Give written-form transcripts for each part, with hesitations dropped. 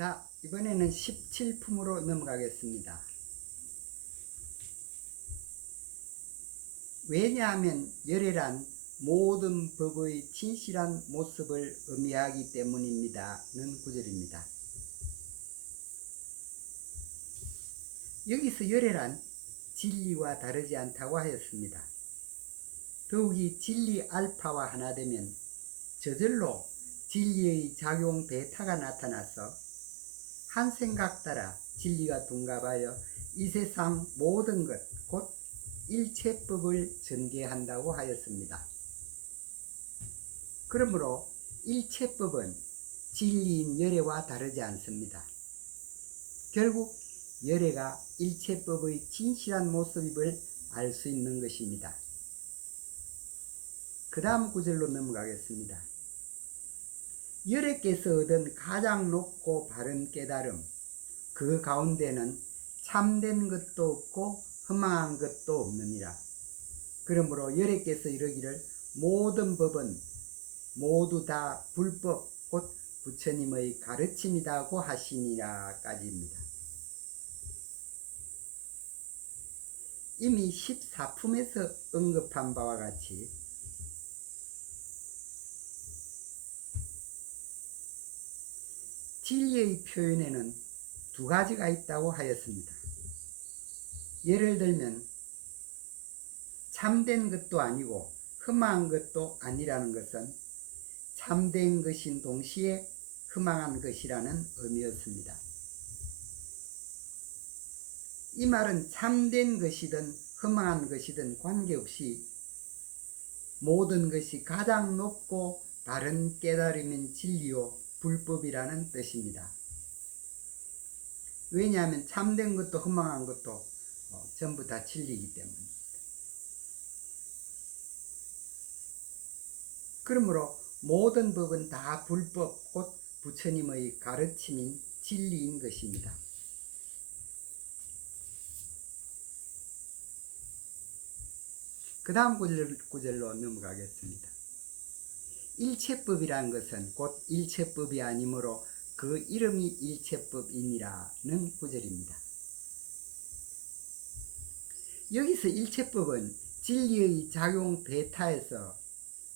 자, 이번에는 17품으로 넘어가겠습니다. 왜냐하면 열애란 모든 법의 진실한 모습을 의미하기 때문입니다. 는 구절입니다. 여기서 열애란 진리와 다르지 않다고 하였습니다. 더욱이 진리 알파와 하나 되면 저절로 진리의 작용 베타가 나타나서 한 생각 따라 진리가 둔갑하여 이 세상 모든 것, 곧 일체법을 전개한다고 하였습니다. 그러므로 일체법은 진리인 열애와 다르지 않습니다. 결국 열애가 일체법의 진실한 모습임을 알 수 있는 것입니다. 그 다음 구절로 넘어가겠습니다. 열애께서 얻은 가장 높고 바른 깨달음, 그 가운데는 참된 것도 없고 허망한 것도 없느니라. 그러므로 열애께서 이르기를 모든 법은 모두 다 불법, 곧 부처님의 가르침이라고 하시니라 까지입니다. 이미 14품에서 언급한 바와 같이 진리의 표현에는 두 가지가 있다고 하였습니다. 예를 들면 참된 것도 아니고 허망한 것도 아니라는 것은 참된 것인 동시에 허망한 것이라는 의미였습니다. 이 말은 참된 것이든 허망한 것이든 관계없이 모든 것이 가장 높고 바른 깨달음인 진리요 불법이라는 뜻입니다. 왜냐하면 참된 것도 허망한 것도 전부 다 진리이기 때문입니다. 그러므로 모든 법은 다 불법, 곧 부처님의 가르침인 진리인 것입니다. 그 다음 구절로 넘어가겠습니다. 일체법이라는 것은 곧 일체법이 아니므로 그 이름이 일체법이니라는 구절입니다. 여기서 일체법은 진리의 작용 베타에서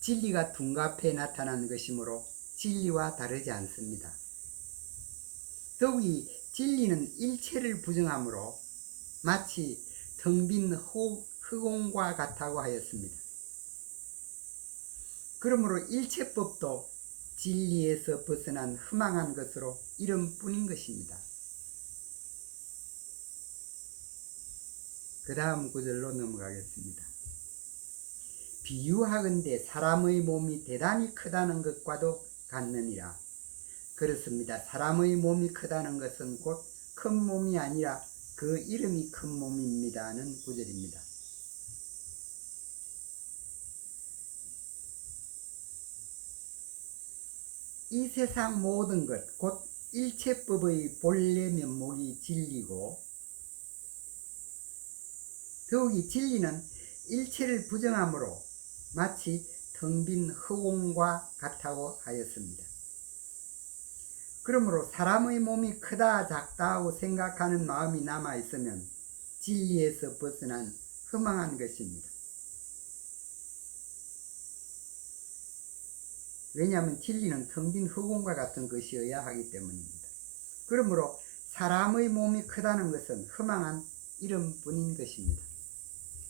진리가 둔갑해 나타나는 것이므로 진리와 다르지 않습니다. 더욱이 진리는 일체를 부정하므로 마치 텅 빈 흑공과 같다고 하였습니다. 그러므로 일체법도 진리에서 벗어난 허망한 것으로 이름뿐인 것입니다. 그 다음 구절로 넘어가겠습니다. 비유하건대 사람의 몸이 대단히 크다는 것과도 같느니라. 그렇습니다. 사람의 몸이 크다는 것은 곧 큰 몸이 아니라 그 이름이 큰 몸입니다는 구절입니다. 이 세상 모든 것, 곧 일체법의 본래 면목이 진리고, 더욱이 진리는 일체를 부정하므로 마치 텅 빈 흑공과 같다고 하였습니다. 그러므로 사람의 몸이 크다 작다 하고 생각하는 마음이 남아있으면 진리에서 벗어난 허망한 것입니다. 왜냐하면 진리는 텅 빈 흑공과 같은 것이어야 하기 때문입니다. 그러므로 사람의 몸이 크다는 것은 허망한 이름뿐인 것입니다.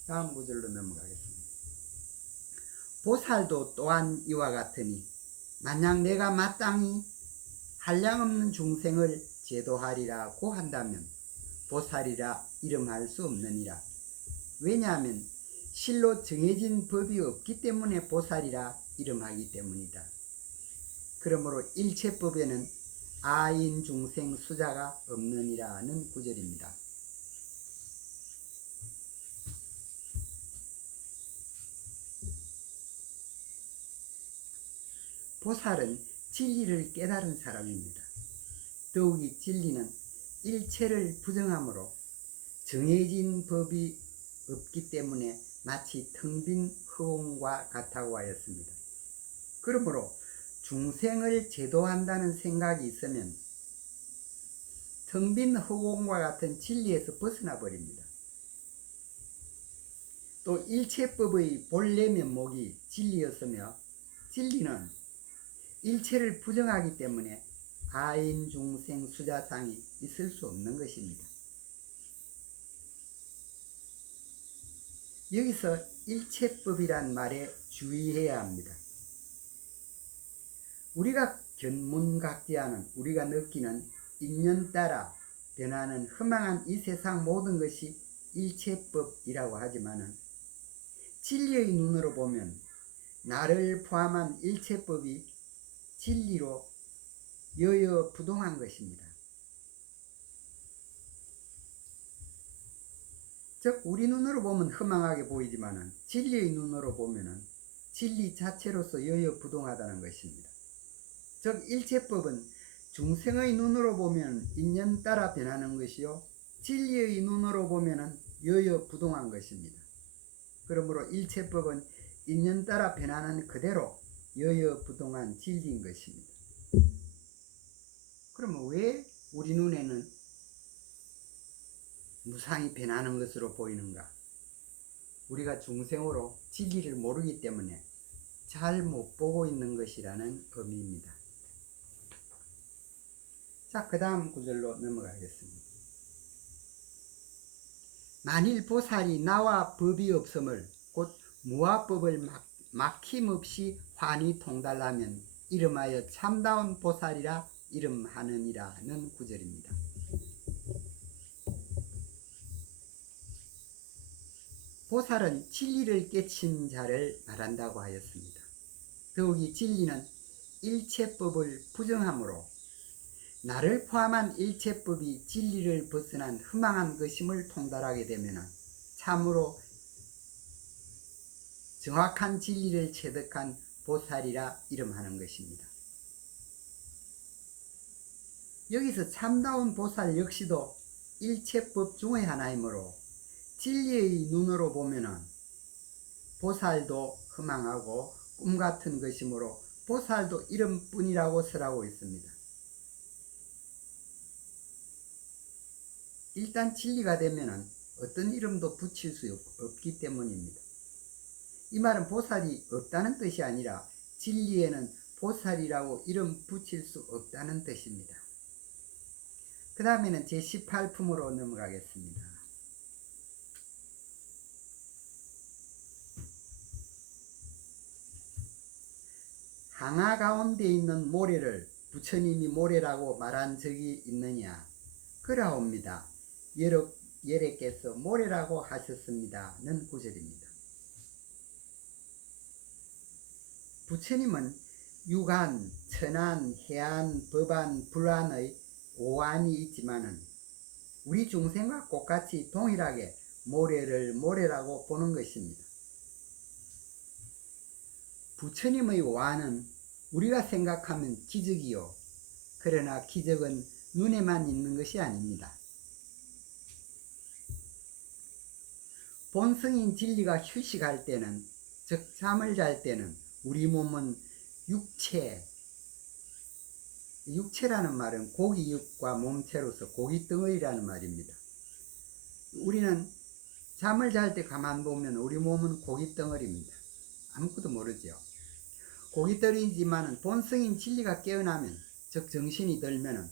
다음 구절로 넘어가겠습니다. 보살도 또한 이와 같으니 만약 내가 마땅히 한량없는 중생을 제도하리라고 한다면 보살이라 이름할 수 없느니라. 왜냐하면 실로 정해진 법이 없기 때문에 보살이라 이름하기 때문이다. 그러므로 일체법에는 아인 중생 수자가 없느니라는 구절입니다. 보살은 진리를 깨달은 사람입니다. 더욱이 진리는 일체를 부정하므로 정해진 법이 없기 때문에 마치 텅 빈 흑공과 같다고 하였습니다. 그러므로 중생을 제도한다는 생각이 있으면 텅 빈 허공과 같은 진리에서 벗어나 버립니다. 또 일체법의 본래 면목이 진리였으며 진리는 일체를 부정하기 때문에 아인, 중생, 수자상이 있을 수 없는 것입니다. 여기서 일체법이란 말에 주의해야 합니다. 우리가 견문각지하는, 우리가 느끼는 인연 따라 변하는 허망한 이 세상 모든 것이 일체법이라고 하지만은 진리의 눈으로 보면 나를 포함한 일체법이 진리로 여여부동한 것입니다. 즉 우리 눈으로 보면 허망하게 보이지만은 진리의 눈으로 보면은 진리 자체로서 여여부동하다는 것입니다. 즉 일체법은 중생의 눈으로 보면 인연 따라 변하는 것이요 진리의 눈으로 보면은 여여부동한 것입니다. 그러므로 일체법은 인연 따라 변하는 그대로 여여부동한 진리인 것입니다. 그러면 왜 우리 눈에는 무상히 변하는 것으로 보이는가? 우리가 중생으로 진리를 모르기 때문에 잘 못 보고 있는 것이라는 의미입니다. 자, 그 다음 구절로 넘어가겠습니다. 만일 보살이 나와 법이 없음을 곧 무아법을 막힘없이 환히 통달하면 이름하여 참다운 보살이라 이름하느니라는 구절입니다. 보살은 진리를 깨친 자를 말한다고 하였습니다. 더욱이 진리는 일체법을 부정하므로 나를 포함한 일체법이 진리를 벗어난 허망한 것임을 통달하게 되면 참으로 정확한 진리를 체득한 보살이라 이름하는 것입니다. 여기서 참다운 보살 역시도 일체법 중의 하나이므로 진리의 눈으로 보면은 보살도 허망하고 꿈같은 것이므로 보살도 이름뿐이라고 설하고 있습니다. 일단 진리가 되면은 어떤 이름도 붙일 수 없기 때문입니다. 이 말은 보살이 없다는 뜻이 아니라 진리에는 보살이라고 이름 붙일 수 없다는 뜻입니다. 그 다음에는 제18품으로 넘어가겠습니다. 항아 가운데 있는 모래를 부처님이 모래라고 말한 적이 있느냐? 그라옵니다. 예래께서 모래라고 하셨습니다는 구절입니다. 부처님은 육안, 천안, 해안, 법안, 불안의 오안이 있지만은 우리 중생과 똑같이 동일하게 모래를 모래라고 보는 것입니다. 부처님의 오안은 우리가 생각하면 기적이요. 그러나 기적은 눈에만 있는 것이 아닙니다. 본성인 진리가 휴식할 때는, 즉 잠을 잘 때는 우리 몸은 육체라는 말은 고기육과 몸체로서 고기덩어리라는 말입니다. 우리는 잠을 잘 때 가만 보면 우리 몸은 고기덩어리입니다. 아무것도 모르죠. 고기덩어리지만 본성인 진리가 깨어나면, 즉 정신이 들면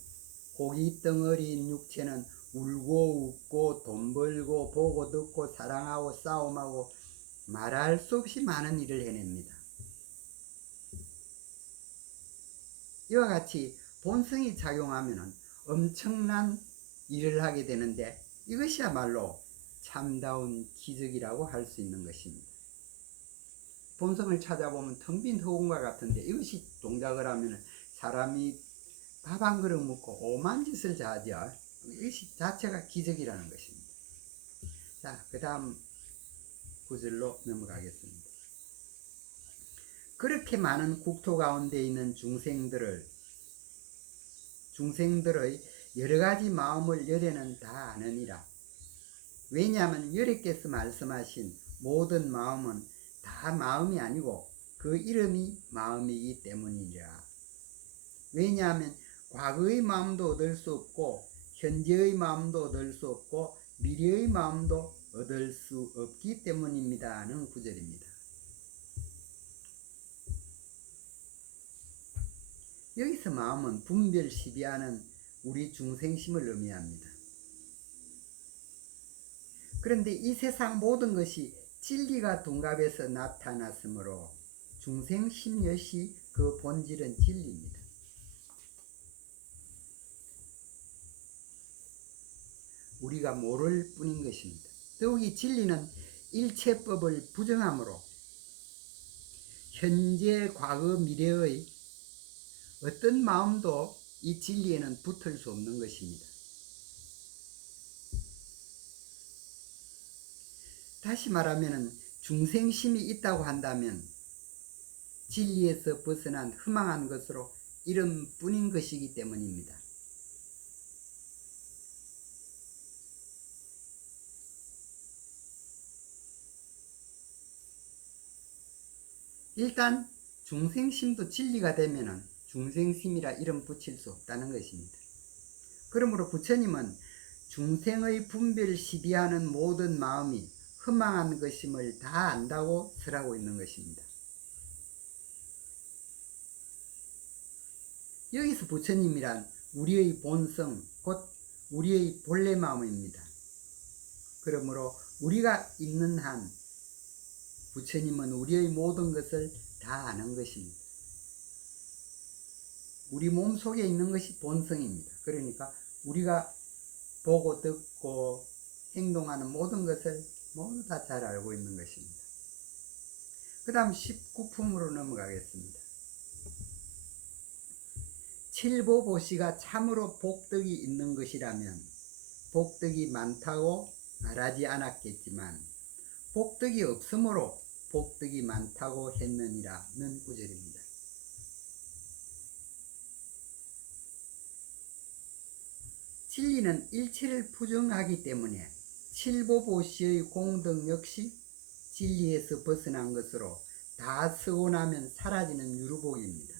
고기덩어리인 육체는 울고 웃고 돈 벌고 보고 듣고 사랑하고 싸움하고 말할 수 없이 많은 일을 해냅니다. 이와 같이 본성이 작용하면 엄청난 일을 하게 되는데 이것이야말로 참다운 기적이라고 할 수 있는 것입니다. 본성을 찾아보면 텅 빈 허공과 같은데 이것이 동작을 하면 사람이 밥 한 그릇 먹고 오만 짓을 하죠. 이것이 자체가 기적이라는 것입니다. 자, 그 다음 구절로 넘어가겠습니다. 그렇게 많은 국토 가운데 있는 중생들의 여러 가지 마음을 열애는 다 아느니라. 왜냐하면 열애께서 말씀하신 모든 마음은 다 마음이 아니고 그 이름이 마음이기 때문이라. 왜냐하면 과거의 마음도 얻을 수 없고 현재의 마음도 얻을 수 없고 미래의 마음도 얻을 수 없기 때문입니다는 구절입니다. 여기서 마음은 분별 시비하는 우리 중생심을 의미합니다. 그런데 이 세상 모든 것이 진리가 둔갑해서 나타났으므로 중생심 역시 그 본질은 진리입니다. 우리가 모를 뿐인 것입니다. 더욱이 진리는 일체법을 부정하므로 현재, 과거, 미래의 어떤 마음도 이 진리에는 붙을 수 없는 것입니다. 다시 말하면 중생심이 있다고 한다면 진리에서 벗어난 허망한 것으로 이름뿐인 것이기 때문입니다. 일단 중생심도 진리가 되면 중생심이라 이름 붙일 수 없다는 것입니다. 그러므로 부처님은 중생의 분별 시비하는 모든 마음이 허망한 것임을 다 안다고 설하고 있는 것입니다. 여기서 부처님이란 우리의 본성, 곧 우리의 본래 마음입니다. 그러므로 우리가 있는 한 부처님은 우리의 모든 것을 다 아는 것입니다. 우리 몸속에 있는 것이 본성입니다. 그러니까 우리가 보고 듣고 행동하는 모든 것을 모두 다 잘 알고 있는 것입니다. 그 다음 19품으로 넘어가겠습니다. 칠보보시가 참으로 복덕이 있는 것이라면 복덕이 많다고 말하지 않았겠지만 복덕이 없으므로 복덕이 많다고 했느니라는 구절입니다. 진리는 일체를 부정하기 때문에 칠보보시의 공덕 역시 진리에서 벗어난 것으로 다 쓰고 나면 사라지는 유루복입니다.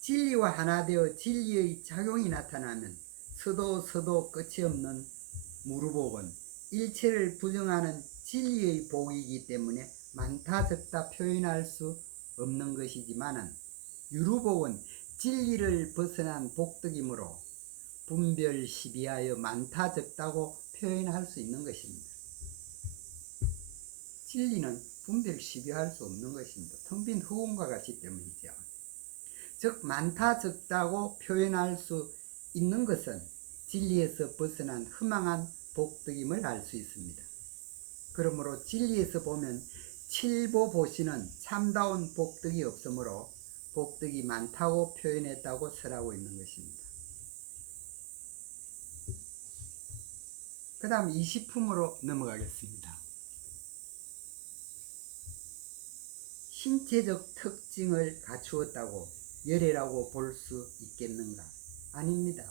진리와 하나 되어 진리의 작용이 나타나면 서도 끝이 없는 무루복은 일체를 부정하는 진리의 복이기 때문에 많다 적다 표현할 수 없는 것이지만 유루복은 진리를 벗어난 복덕이므로 분별 시비하여 많다 적다고 표현할 수 있는 것입니다. 진리는 분별 시비할 수 없는 것입니다. 텅 빈 흑원과 같기 때문이죠. 즉 많다 적다고 표현할 수 있는 것은 진리에서 벗어난 허망한 복덕임을 알 수 있습니다. 그러므로 진리에서 보면 칠보보시는 참다운 복덕이 없으므로 복덕이 많다고 표현했다고 설하고 있는 것입니다. 그 다음 20품으로 넘어가겠습니다. 신체적 특징을 갖추었다고 열애라고 볼 수 있겠는가? 아닙니다.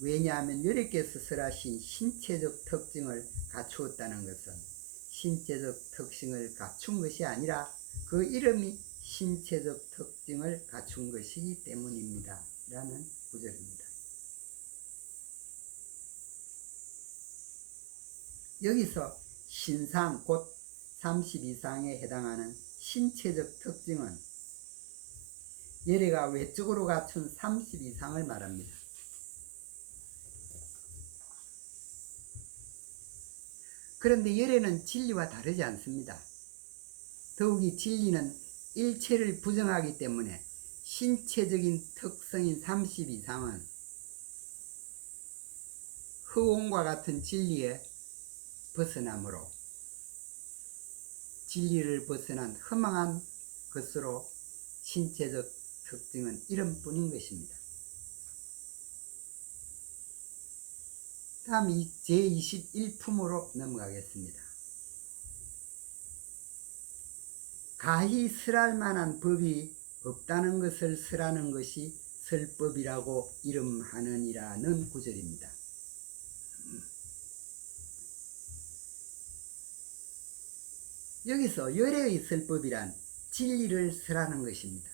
왜냐하면 열애께서 설하신 신체적 특징을 갖추었다는 것은 신체적 특징을 갖춘 것이 아니라 그 이름이 신체적 특징을 갖춘 것이기 때문입니다. 라는 구절입니다. 여기서 신상 곧 32상에 해당하는 신체적 특징은 열애가 외적으로 갖춘 32상을 말합니다. 그런데 열애는 진리와 다르지 않습니다. 더욱이 진리는 일체를 부정하기 때문에 신체적인 특성인 32상은 흑온과 같은 진리에 벗어나므로 진리를 벗어난 허망한 것으로 신체적 특징은 이름뿐인 것입니다. 다음 제21품으로 넘어가겠습니다. 가히 설할 만한 법이 없다는 것을 설하는 것이 설법이라고 이름하느니라는 구절입니다. 여기서 열애의 설법이란 진리를 설하는 것입니다.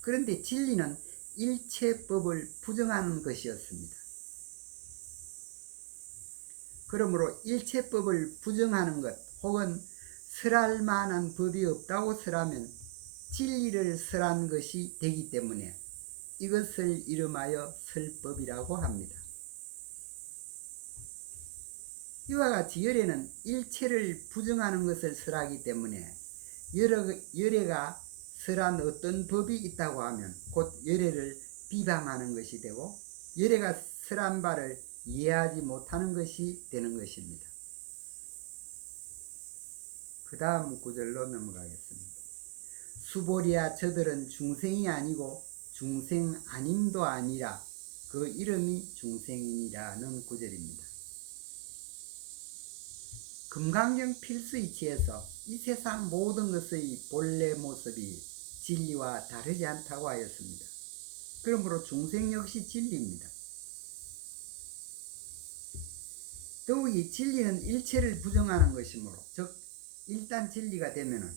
그런데 진리는 일체법을 부정하는 것이었습니다. 그러므로 일체법을 부정하는 것 혹은 설할 만한 법이 없다고 설하면 진리를 설한 것이 되기 때문에 이것을 이름하여 설법이라고 합니다. 이와 같이 열애는 일체를 부정하는 것을 설하기 때문에 열애가 설한 어떤 법이 있다고 하면 곧 열애를 비방하는 것이 되고 열애가 설한 바를 이해하지 못하는 것이 되는 것입니다. 그 다음 구절로 넘어가겠습니다. 수보리야 저들은 중생이 아니고 중생 아님도 아니라 그 이름이 중생이니라는 구절입니다. 금강경 필수이치에서 이 세상 모든 것의 본래 모습이 진리와 다르지 않다고 하였습니다. 그러므로 중생 역시 진리입니다. 더욱이 진리는 일체를 부정하는 것이므로 즉 일단 진리가 되면은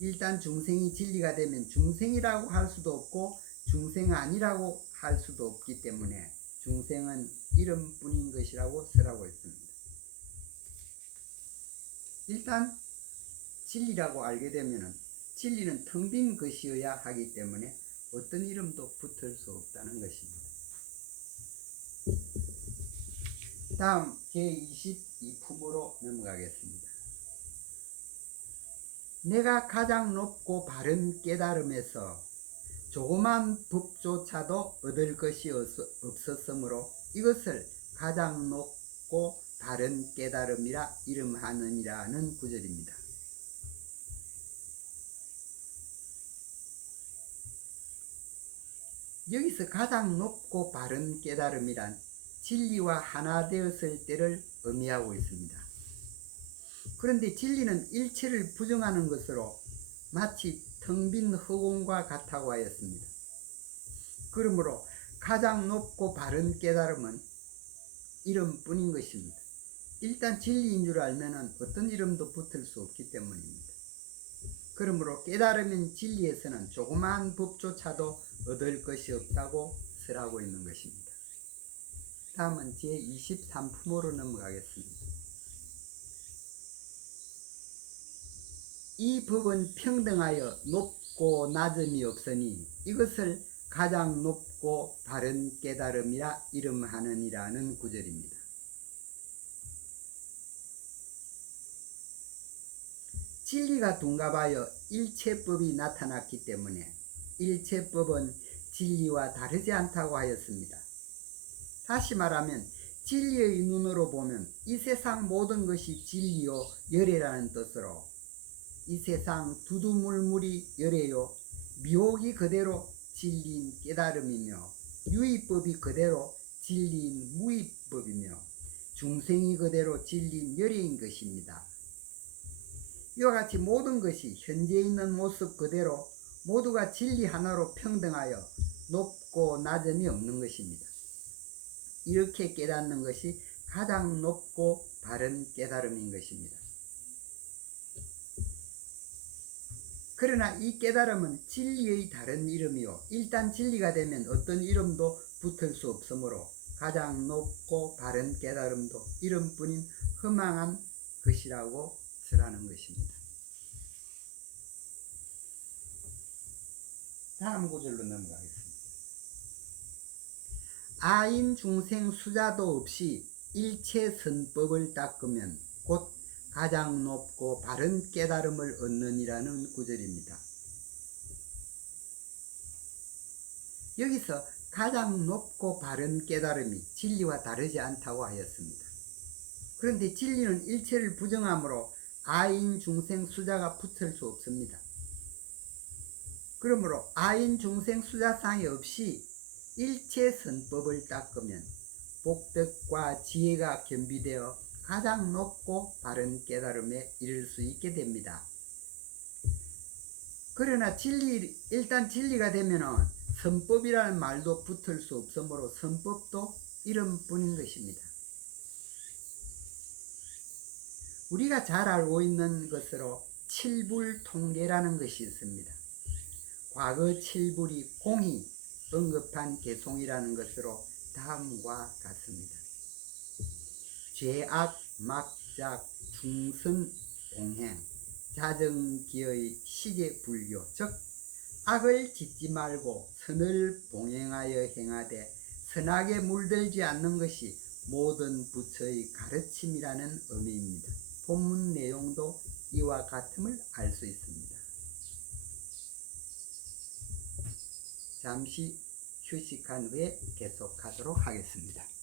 일단 중생이 진리가 되면 중생이라고 할 수도 없고 중생 아니라고 할 수도 없기 때문에 중생은 이름뿐인 것이라고 설하고 있습니다. 일단 진리라고 알게 되면 진리는 텅 빈 것이어야 하기 때문에 어떤 이름도 붙을 수 없다는 것입니다. 다음 제22품으로 넘어가겠습니다. 내가 가장 높고 바른 깨달음에서 조그만 법조차도 얻을 것이 없었으므로 이것을 가장 높고 바른 깨달음이라 이름하느니라는 구절입니다. 여기서 가장 높고 바른 깨달음이란 진리와 하나 되었을 때를 의미하고 있습니다. 그런데 진리는 일체를 부정하는 것으로 마치 텅 빈 허공과 같다고 하였습니다. 그러므로 가장 높고 바른 깨달음은 이름뿐인 것입니다. 일단 진리인 줄 알면 어떤 이름도 붙을 수 없기 때문입니다. 그러므로 깨달음인 진리에서는 조그마한 법조차도 얻을 것이 없다고 설하고 있는 것입니다. 다음은 제23품으로 넘어가겠습니다. 이 법은 평등하여 높고 낮음이 없으니 이것을 가장 높고 바른 깨달음이라 이름하느니라는 구절입니다. 진리가 둔갑하여 일체법이 나타났기 때문에 일체법은 진리와 다르지 않다고 하였습니다. 다시 말하면 진리의 눈으로 보면 이 세상 모든 것이 진리요 열애라는 뜻으로 이 세상 두두물물이 열애요 미혹이 그대로 진리인 깨달음이며 유의법이 그대로 진리인 무의법이며 중생이 그대로 진리인 열애인 것입니다. 이와 같이 모든 것이 현재 있는 모습 그대로 모두가 진리 하나로 평등하여 높고 낮음이 없는 것입니다. 이렇게 깨닫는 것이 가장 높고 바른 깨달음인 것입니다. 그러나 이 깨달음은 진리의 다른 이름이요 일단 진리가 되면 어떤 이름도 붙을 수 없으므로 가장 높고 바른 깨달음도 이름뿐인 허망한 것이라고 설하는 것입니다. 다음 구절로 넘어가겠습니다. 아인 중생 수자도 없이 일체 선법을 닦으면 곧 가장 높고 바른 깨달음을 얻느니라는 구절입니다. 여기서 가장 높고 바른 깨달음이 진리와 다르지 않다고 하였습니다. 그런데 진리는 일체를 부정하므로 아인 중생 수자가 붙을 수 없습니다. 그러므로 아인 중생 수자상이 없이 일체 선법을 닦으면 복덕과 지혜가 겸비되어 가장 높고 바른 깨달음에 이를 수 있게 됩니다. 그러나 일단 진리가 되면 선법이라는 말도 붙을 수 없으므로 선법도 이름뿐인 것입니다. 우리가 잘 알고 있는 것으로 칠불통계라는 것이 있습니다. 과거 칠불이 공희, 언급한 개송이라는 것으로 다음과 같습니다. 죄악, 막작, 중선, 봉행, 자정기의 시계불교, 즉 악을 짓지 말고 선을 봉행하여 행하되 선악에 물들지 않는 것이 모든 부처의 가르침이라는 의미입니다. 본문 내용도 이와 같음을 알 수 있습니다. 잠시 휴식한 후에 계속하도록 하겠습니다.